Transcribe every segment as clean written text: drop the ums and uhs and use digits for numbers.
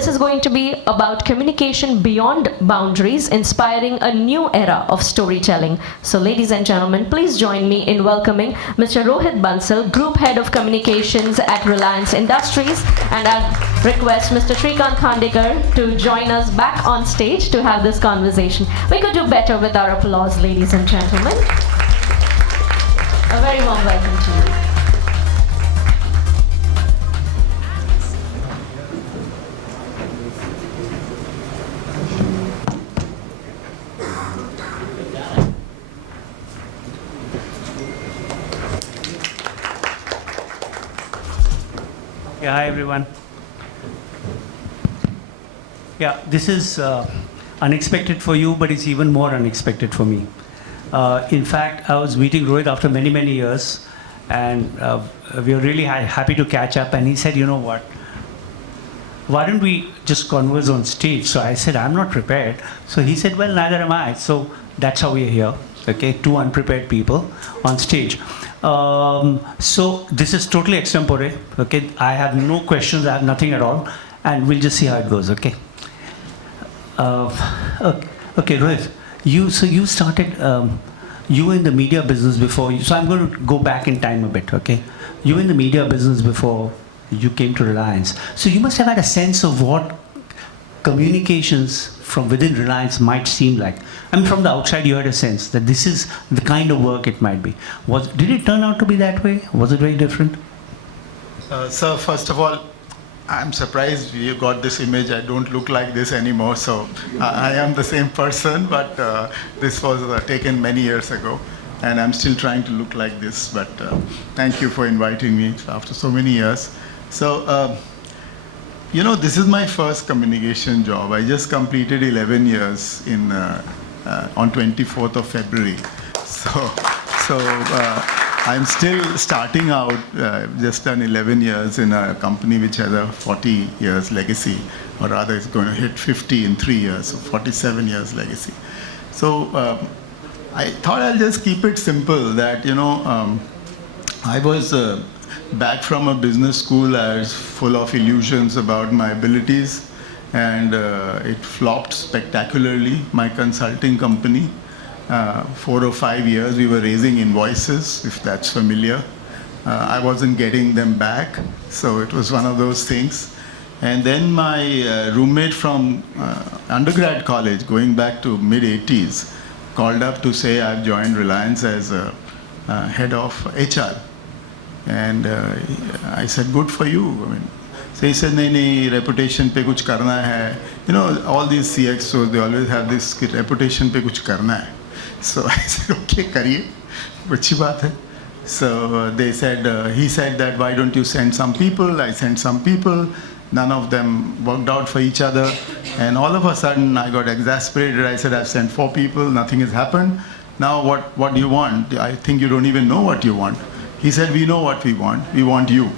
This is going to be about communication beyond boundaries, inspiring a new era of storytelling. So ladies and gentlemen, please join me in welcoming Mr. Rohit Bansal, Group Head of Communications at Reliance Industries, and I request Mr. Shrikant Khandekar to join us back on stage to have this conversation. We could do better with our applause, ladies and gentlemen. A very warm welcome to you. Yeah, hi everyone. Yeah, this is unexpected for you, but it's even more unexpected for me. In fact, I was meeting Rohit after many, many years, and we were really happy to catch up, and he said, you know what, why don't we just converse on stage? So I said, I'm not prepared. So he said, well, neither am I. So that's how we're here, okay, two unprepared people on stage. So this is totally extempore, okay? I have no questions, I have nothing at all, and we'll just see how it goes, okay? Okay, Rohit, you started, you were in the media business before, so I'm going to go back in time a bit, okay? You were in the media business before you came to Reliance. So you must have had a sense of what communications from within Reliance might seem like. I mean, from the outside you had a sense that this is the kind of work it might be. Did it turn out to be that way? Was it very different? So first of all, I'm surprised you got this image. I don't look like this anymore. So I am the same person, but this was taken many years ago. And I'm still trying to look like this. But thank you for inviting me after so many years. So, you know, this is my first communication job. I just completed 11 years on 24th of February. So I'm still starting out, just done 11 years in a company which has a 40 years legacy, or rather it's going to hit 50 in 3 years, so 47 years legacy. So I thought I'll just keep it simple that, you know, I was back from a business school. I was full of illusions about my abilities, and it flopped spectacularly. My consulting company, 4 or 5 years, we were raising invoices, if that's familiar. I wasn't getting them back, so it was one of those things. And then my roommate from undergrad college, going back to mid-80s, called up to say I've joined Reliance as a head of HR. And I said, good for you. I mean, so he said, nahi, reputation pe kuch karna hai. You know, all these CXOs, they always have this reputation pe kuch karna hai. So I said, okay, kariye, achhi baat hai. So they said, he said that, why don't you send some people? I sent some people. None of them worked out for each other. And all of a sudden, I got exasperated. I said, I've sent 4 people, nothing has happened. Now what do you want? I think you don't even know what you want. He said, we know what we want you.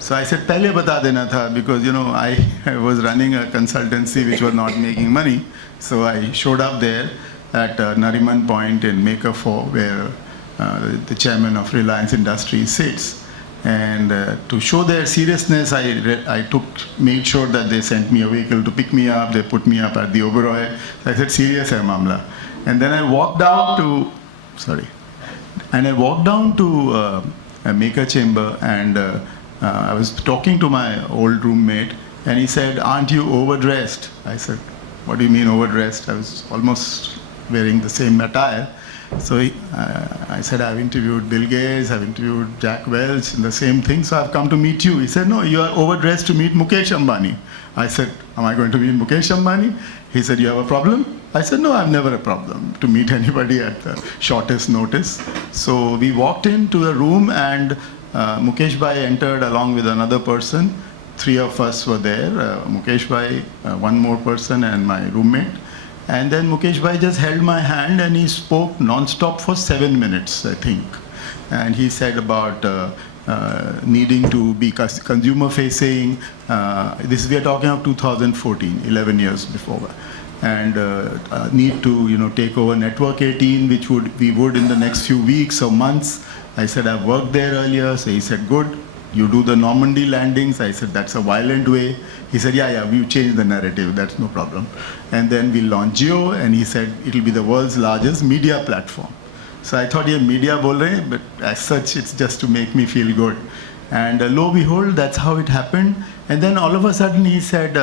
So I said, pehle bata dena tha, because, you know, I was running a consultancy which was not making money. So I showed up there at Nariman Point in Maker 4, where the chairman of Reliance Industries sits. And to show their seriousness, I made sure that they sent me a vehicle to pick me up. They put me up at the Oberoi. So I said, serious hai mamla. And then I walked down to, a maker chamber, and I was talking to my old roommate, and he said, aren't you overdressed? I said, what do you mean overdressed? I was almost wearing the same attire. So I said, I've interviewed Bill Gates, I've interviewed Jack Welch, and the same thing, so I've come to meet you. He said, no, you are overdressed to meet Mukesh Ambani. I said, am I going to meet Mukesh Ambani? He said, you have a problem? I said, no, I've never a problem to meet anybody at the shortest notice. So we walked into a room, and Mukesh Bhai entered along with another person. 3 of us were there, Mukesh Bhai, one more person, and my roommate. And then Mukesh Bhai just held my hand, and he spoke non-stop for 7 minutes, I think. And he said about needing to be consumer-facing. We are talking of 2014, 11 years before. And need to, you know, take over Network 18, which we would in the next few weeks or months. I said, I've worked there earlier. So he said, good. you do the Normandy landings. I said, that's a violent way. He said, yeah, we changed the narrative, that's no problem. And then we launched Geo, and he said, it'll be the world's largest media platform. So I thought, yeah, media bol rahe, but as such, it's just to make me feel good. And lo and behold, that's how it happened. And then all of a sudden he said,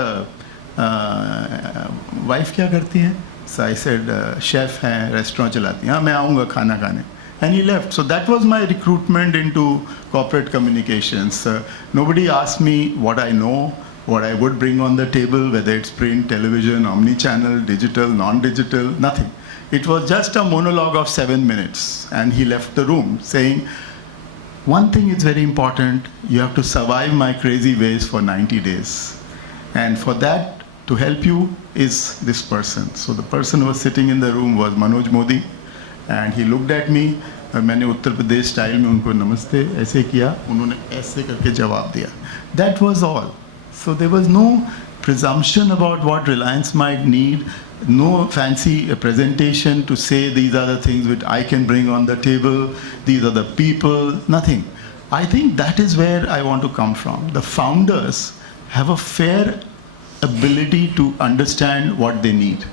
wife kya karti hai? So I said, chef hai, restaurant chalati hai, main aunga khana khane. And he left. So that was my recruitment into corporate communications. Nobody asked me what I know, what I would bring on the table, whether it's print, television, omni-channel, digital, non-digital, nothing. It was just a monologue of 7 minutes. And he left the room saying, one thing is very important, you have to survive my crazy ways for 90 days. And for that, to help you is this person. So the person who was sitting in the room was Manoj Modi. And he looked at me, मैंने Uttar Pradesh style में उनको नमस्ते ऐसे किया, उन्होंने ऐसे करके जवाब दिया. That was all. So there was no presumption about what Reliance might need, no fancy presentation to say these are the things which I can bring on the table, these are the people, nothing. I think that is where I want to come from. The founders have a fair ability to understand what they need.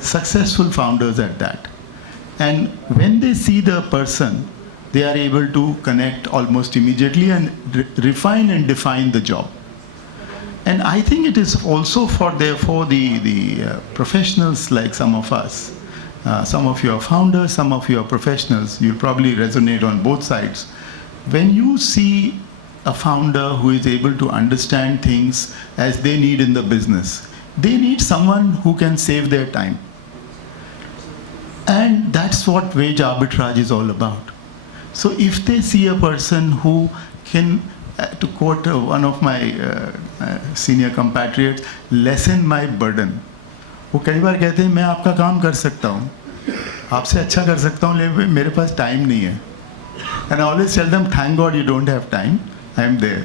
Successful founders at that. And when they see the person, they are able to connect almost immediately and refine and define the job. And I think it is also for therefore the professionals like some of us. Some of you are founders, some of you are professionals. You'll probably resonate on both sides. When you see a founder who is able to understand things as they need in the business, they need someone who can save their time. And that's what wage arbitrage is all about. So if they see a person who can, to quote one of my senior compatriots, lessen my burden. वो कई बार कहते हैं मैं आपका काम कर सकता हूँ, आपसे अच्छा कर सकता हूँ, लेकिन मेरे पास टाइम नहीं है. And I always tell them, thank God you don't have time, I am there.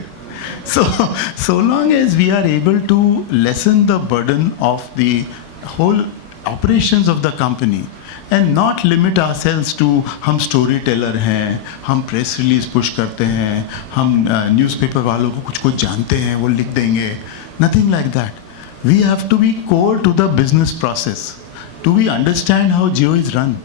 So long as we are able to lessen the burden of the whole operations of the company, and not limit ourselves to हम story teller हैं, हम press release push करते हैं, हम newspaper वालों को कुछ जानते हैं वो लिख देंगे. Nothing like that. We have to be core to the business process. Do we understand how Jio is run?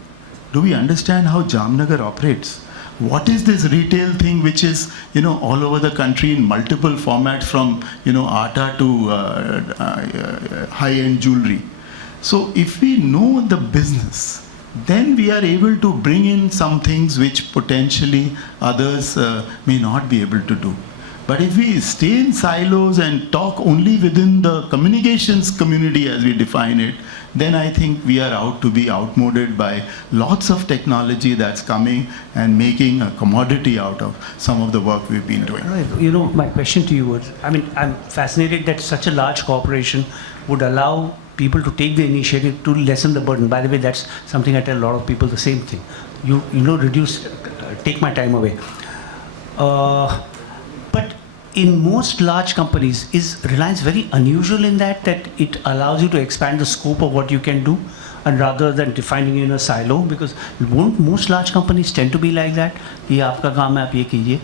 Do we understand how Jamnagar operates? What is this retail thing which is all over the country in multiple formats, from atta to high-end jewelry? So if we know the business, then we are able to bring in some things which potentially others may not be able to do. But if we stay in silos and talk only within the communications community as we define it, then I think we are out to be outmoded by lots of technology that's coming and making a commodity out of some of the work we've been doing. My question to you was, I'm fascinated that such a large corporation would allow people to take the initiative to lessen the burden. By the way, that's something I tell a lot of people, the same thing. Reduce, take my time away. But in most large companies, is Reliance very unusual in that it allows you to expand the scope of what you can do, and rather than defining in a silo? Because won't most large companies tend to be like that? ये आपका काम है, आप ये कीजिए.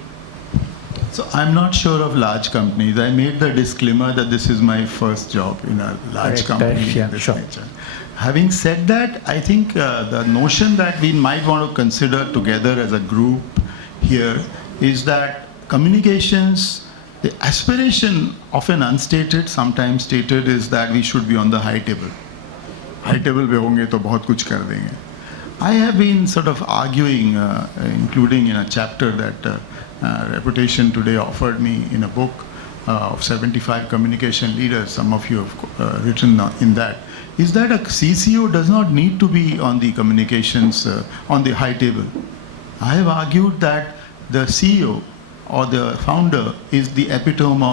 So I'm not sure of large companies. I made the disclaimer that this is my first job in a large company of this nature. Having said that, I think the notion that we might want to consider together as a group here is that communications, the aspiration, often unstated, sometimes stated, is that we should be on the high table. High table pe honge to bahut kuch kar denge. I have been sort of arguing, including in a chapter that Reputation today offered me in a book of 75 communication leaders, some of you have written in that, is that a CCO does not need to be on the communications, on the high table. I have argued that the CEO or the founder is the epitome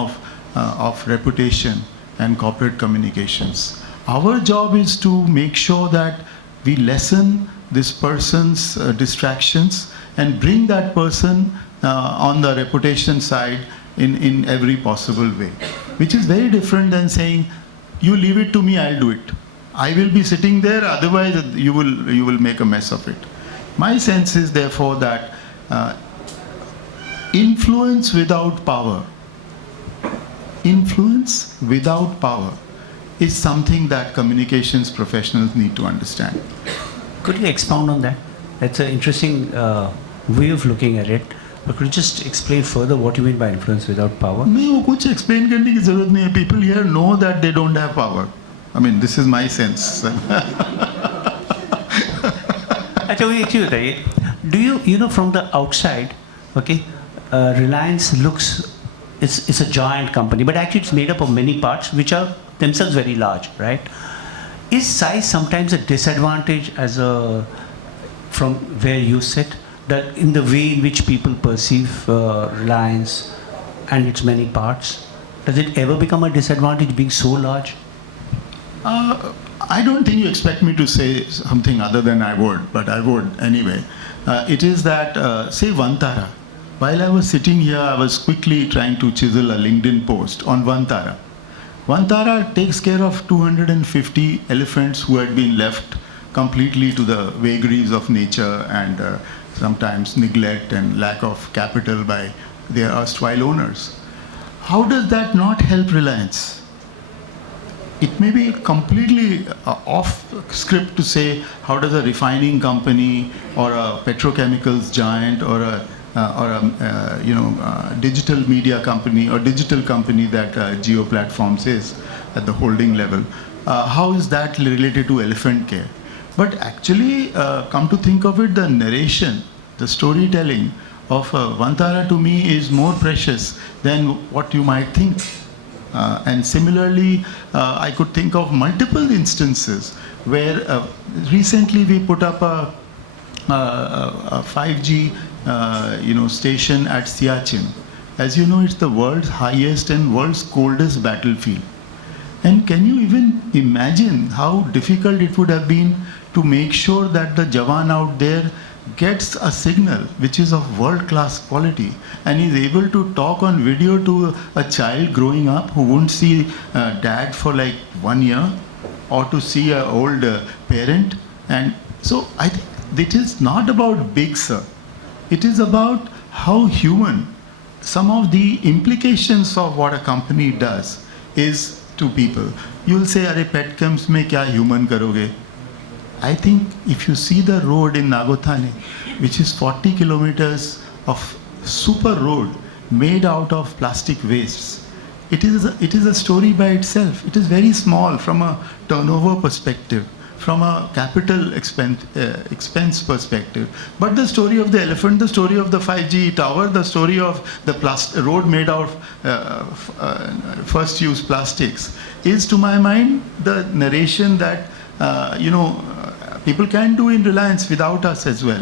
of reputation and corporate communications. Our job is to make sure that we lessen this person's distractions and bring that person on the reputation side in every possible way, which is very different than saying, you leave it to me, I'll do it. I will be sitting there, otherwise you will make a mess of it. My sense is therefore that influence without power. Influence without power is something that communications professionals need to understand. Could you expound on that? That's an interesting way of looking at it. But could you just explain further what you mean by influence without power? नहीं वो कुछ explain करने की ज़रूरत नहीं है. People here know that they don't have power. I mean, this is my sense. अच्छा वो एक चीज़ बताइए. Do you know from the outside, okay, Reliance looks, it's a giant company, but actually it's made up of many parts which are themselves very large, right? Is size sometimes a disadvantage from where you sit, that in the way in which people perceive Reliance and its many parts? Does it ever become a disadvantage being so large? I don't think you expect me to say something other than I would, but I would anyway. It is that, say Vantara. While I was sitting here, I was quickly trying to chisel a LinkedIn post on Vantara. Vantara takes care of 250 elephants who had been left completely to the vagaries of nature and sometimes neglect and lack of capital by their erstwhile owners. How does that not help Reliance? It may be completely off script to say how does a refining company or a petrochemicals giant or a digital media company or digital company that Geo Platforms is at the holding level, how is that related to elephant care? But actually, come to think of it, the narration, the storytelling of Vantara to me is more precious than what you might think. And similarly, I could think of multiple instances where recently we put up a 5G station at Siachen. As you know, it's the world's highest and world's coldest battlefield. And can you even imagine how difficult it would have been to make sure that the Jawan out there gets a signal which is of world-class quality and is able to talk on video to a child growing up who won't see dad for like 1 year, or to see an old parent. And so I think it is not about big, sir. It is about how human some of the implications of what a company does is to people. You'll say, "Arey petchems mein kya human karoge?" I think if you see the road in Nagothane, which is 40 kilometers of super road made out of plastic wastes, it is a story by itself. It is very small from a turnover perspective, from a capital expense perspective. But the story of the elephant, the story of the 5G tower, the story of the road made out of first-use plastics is, to my mind, the narration that people can do in Reliance without us as well.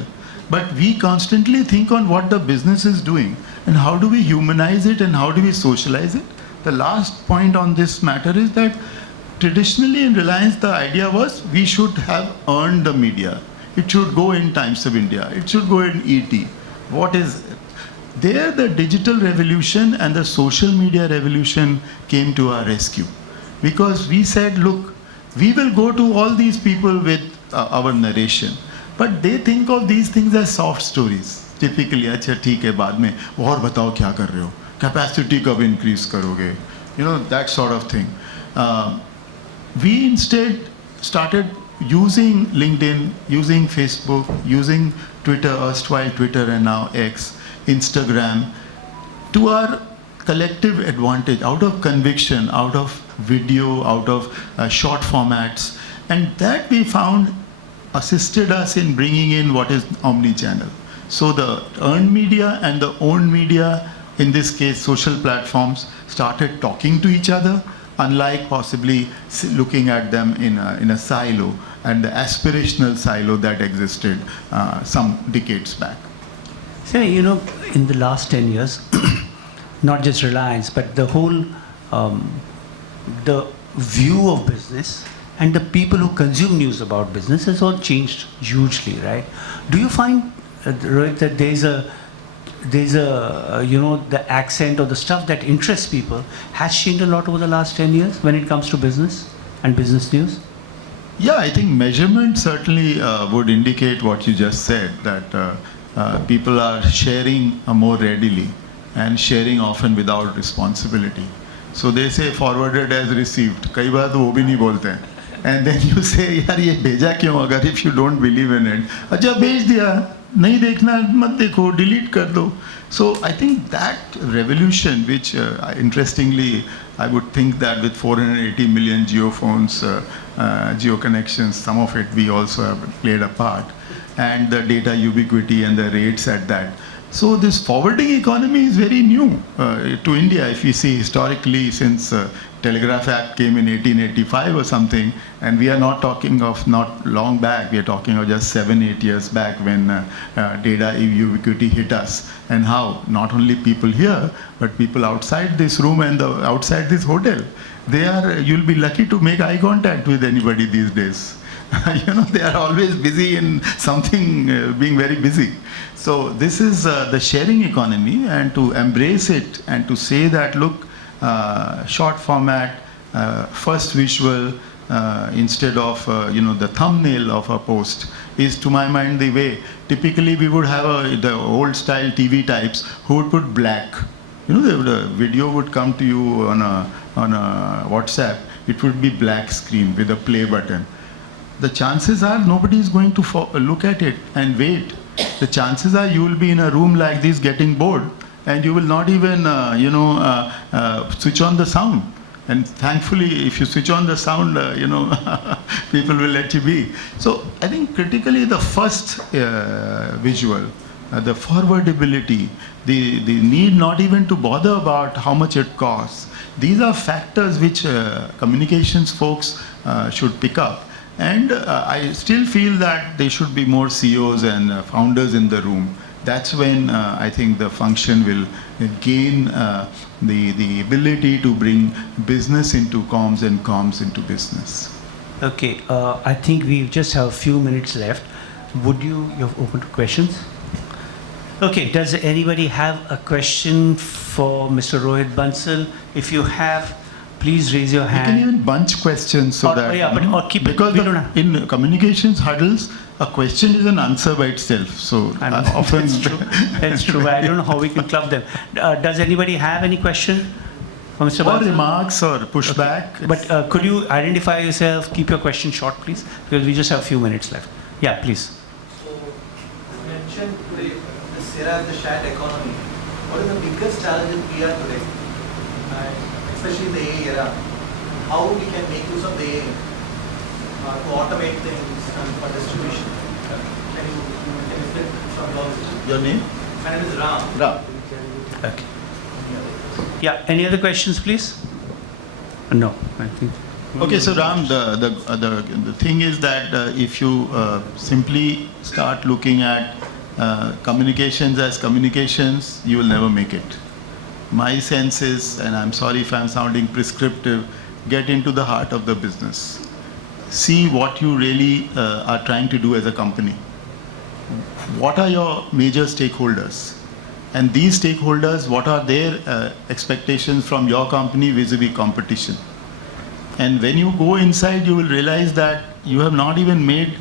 But we constantly think on what the business is doing and how do we humanize it and how do we socialize it. The last point on this matter is that traditionally in Reliance, the idea was we should have earned the media. It should go in Times of India. It should go in ET. What is it? There, the digital revolution and the social media revolution came to our rescue. Because we said, look, we will go to all these people with our narration. But they think of these things as soft stories. Typically, अच्छा ठीक है बाद में और बताओ क्या कर रहे हो? Capacity कब increase करोगे? That sort of thing. We instead started using LinkedIn, using Facebook, using Twitter, erstwhile Twitter and now X, Instagram, to our collective advantage, out of conviction, out of video, out of short formats. And that we found assisted us in bringing in what is omni-channel. So the earned media and the owned media, in this case social platforms, started talking to each other, unlike possibly looking at them in a silo, and the aspirational silo that existed some decades back. So, in the last 10 years, not just Reliance, but the whole, the view of business and the people who consume news about business has all changed hugely, right? Do you find, Rohit, that there's a the accent or the stuff that interests people has changed a lot over the last 10 years when it comes to business and business news? Yeah, I think measurement certainly would indicate what you just said, that people are sharing more readily and sharing often without responsibility. So they say forwarded as received. कई बार तो वो भी नहीं बोलते हैं. And then you say यार ये भेजा क्यों अगर if you don't believe in it. अच्छा भेज दिया, नहीं देखना मत देखो, delete कर दो. So I think that revolution, which interestingly, I would think that with 480 million geophones, geo connections, some of it we also have played a part, and the data ubiquity and the rates at that. So this forwarding economy is very new to India. If you see historically, since Telegraph Act came in 1885 or something, and we are not talking of not long back, we are talking of just 7-8 years back when data ubiquity hit us, and how not only people here, but people outside this room and outside this hotel, you'll be lucky to make eye contact with anybody these days. They are always busy in something, being very busy. So this is the sharing economy, and to embrace it and to say that, look, short format, first visual, instead of the thumbnail of a post is, to my mind, the way. Typically we would have the old style TV types who would put black. The video would come to you on a WhatsApp. It would be black screen with a play button. The chances are nobody is going to look at it and wait. The chances are you will be in a room like this getting bored, and you will not even switch on the sound. And thankfully, if you switch on the sound, people will let you be. So I think critically the first visual, the forwardability, the need not even to bother about how much it costs. These are factors which communications folks should pick up. And I still feel that there should be more CEOs and founders in the room. That's when I think the function will gain the ability to bring business into comms and comms into business. Okay, I think we just have a few minutes left. You're open to questions? Okay, does anybody have a question for Mr. Rohit Bansal? If you have, please raise your hand. You can even bunch questions so that... Yeah, or keep because it. In communications huddles, a question is an answer by itself. So often... That's true. That's true. I don't know how we can club them. Does anybody have any question for Mr. Bansal? Or remarks or pushback. Okay. But could you identify yourself, keep your question short, please? Because we just have a few minutes left. Yeah, please. So, you mentioned today this era of the shared economy. What is the biggest challenge in PR today? Especially in the AI era, how we can make use of the AI to automate things and for distribution. Can you flip from those? Your name? My name is Ram. Ram. Okay. Yeah, any other questions, please? No, I think. Okay, so Ram, the thing is that if you simply start looking at communications as communications, you will never make it. My sense is, and I'm sorry if I'm sounding prescriptive, get into the heart of the business. See what you really are trying to do as a company. What are your major stakeholders? And these stakeholders, what are their expectations from your company vis-a-vis competition? And when you go inside, you will realize that you have not even made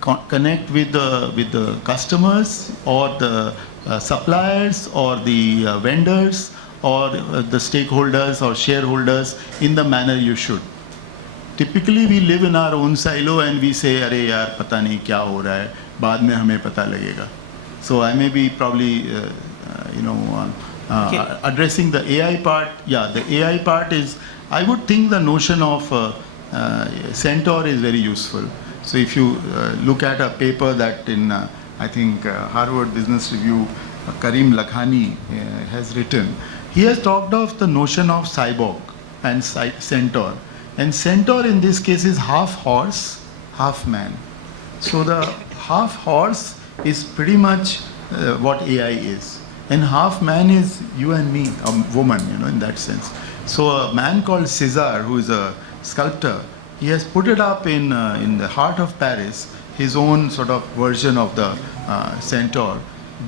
connect with the customers or the suppliers or the vendors or the stakeholders or shareholders in the manner you should. Typically we live in our own silo and we say, "Arey yaar, pata nahi kya ho raha hai, baad mein hame pata lagega." So I may be probably, addressing the AI part. Yeah, the AI part is, I would think the notion of centaur is very useful. So if you look at a paper that in, I think, Harvard Business Review, Karim Lakhani has written, he has talked of the notion of cyborg and centaur. And centaur in this case is half horse, half man. So the half horse is pretty much what AI is. And half man is you and me, a woman, in that sense. So a man called César, who is a sculptor, he has put it up in the heart of Paris, his own sort of version of the centaur,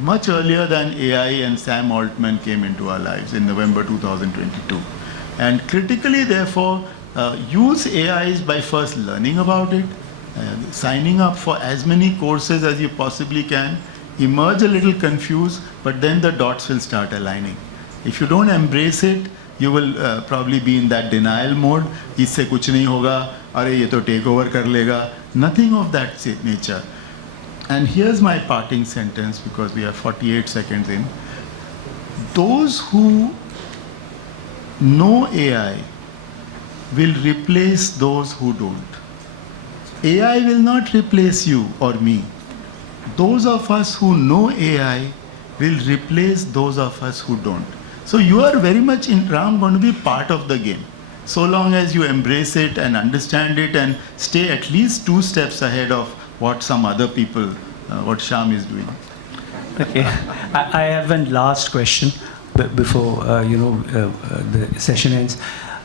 much earlier than AI and Sam Altman came into our lives in November 2022. And critically, therefore, use AIs by first learning about it, signing up for as many courses as you possibly can, emerge a little confused, but then the dots will start aligning. If you don't embrace it, you will probably be in that denial mode. इससे कुछ नहीं होगा, अरे ये तो take over कर लेगा. Nothing of that nature. And here's my parting sentence, because we are 48 seconds in. Those who know AI will replace those who don't. AI will not replace you or me. Those of us who know AI will replace those of us who don't. So you are very much in Ram going to be part of the game, so long as you embrace it and understand it and stay at least 2 steps ahead of what some other people, what Sham is doing. Okay, I have one last question before the session ends.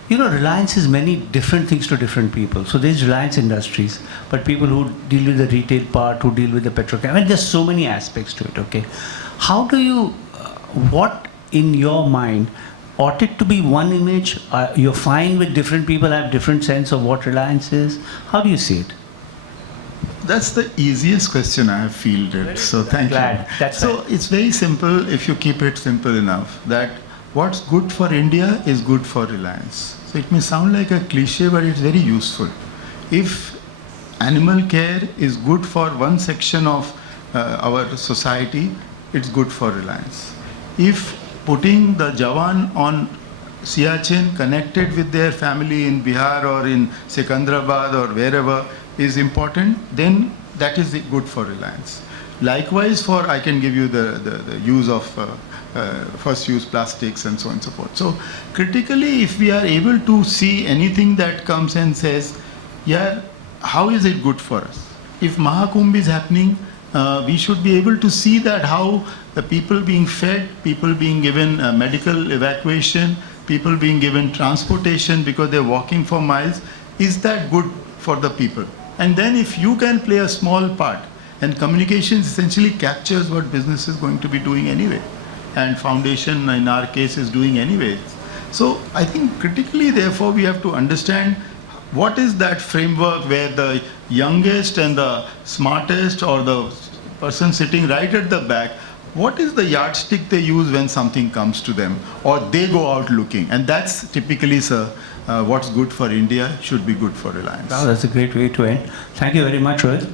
You know, Reliance is many different things to different people. So there's Reliance Industries, but people who deal with the retail part, who deal with the petrochem, I mean, there's so many aspects to it, okay? How do you, what in your mind, ought it to be one image? You're fine with different people have different sense of what Reliance is? How do you see it? That's the easiest question I have fielded, so thank you. So it's very simple if you keep it simple enough, that what's good for India is good for Reliance. So it may sound like a cliche, but it's very useful. If animal care is good for one section of our society, it's good for Reliance. If putting the Jawan on Siachen connected with their family in Bihar or in Secunderabad or wherever is important, then that is good for Reliance. Likewise, for I can give you the use of first use plastics and so on and so forth. So critically, if we are able to see anything that comes and says, yeah, how is it good for us? If Mahakumbh is happening, we should be able to see that how the people being fed, people being given medical evacuation, people being given transportation because they're walking for miles, is that good for the people? And then if you can play a small part, and communications essentially captures what business is going to be doing anyway, and foundation in our case is doing anyway. So I think critically, therefore, we have to understand what is that framework where the youngest and the smartest or the person sitting right at the back, what is the yardstick they use when something comes to them or they go out looking? And that's typically, sir, what's good for India should be good for Reliance. Wow, that's a great way to end. Thank you very much, Rohit.